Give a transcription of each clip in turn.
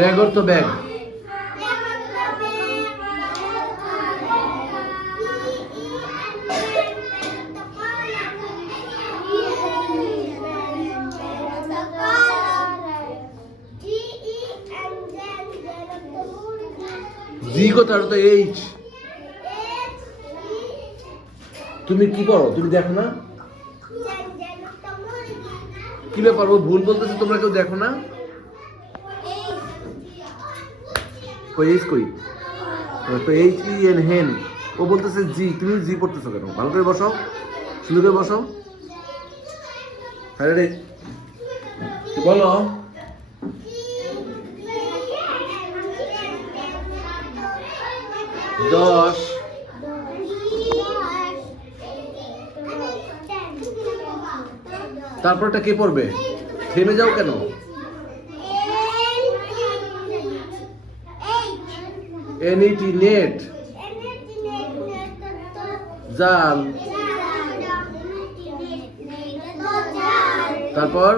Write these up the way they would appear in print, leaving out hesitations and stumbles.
Bag অর্থ bag. জি কথা তো এইচ। তুমি কি পড়ো? তুমি দেখো না? কি ব্যাপার, ও ভুল বলতেছে, তোমরা কেউ দেখো না? কই এইচ কই? তো এইচ ই এন হেন, ও বলতেছে জি, তুমি জি পড়তেছো কেন? ভালো করে বসো, সুন্দর করে বসো। হ্যাঁ রে, বলো। দশ। তারপরটা কে পড়বে? থেমে যাও কেন? এনইটি নেট, জাল। তারপর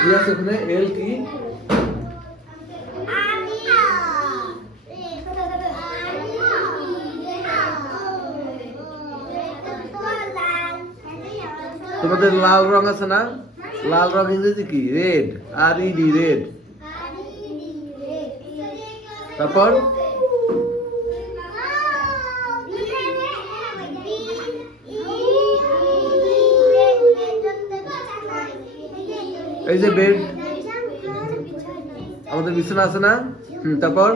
কি আছে ওখানে? এল কি? তোমাদের লাল রং আছে না? লাল রং ইংরেজি কি? রেড। আর ই ডি, রেড। তারপর এই যে বেড, আমাদের বিছানা আছে না? তারপর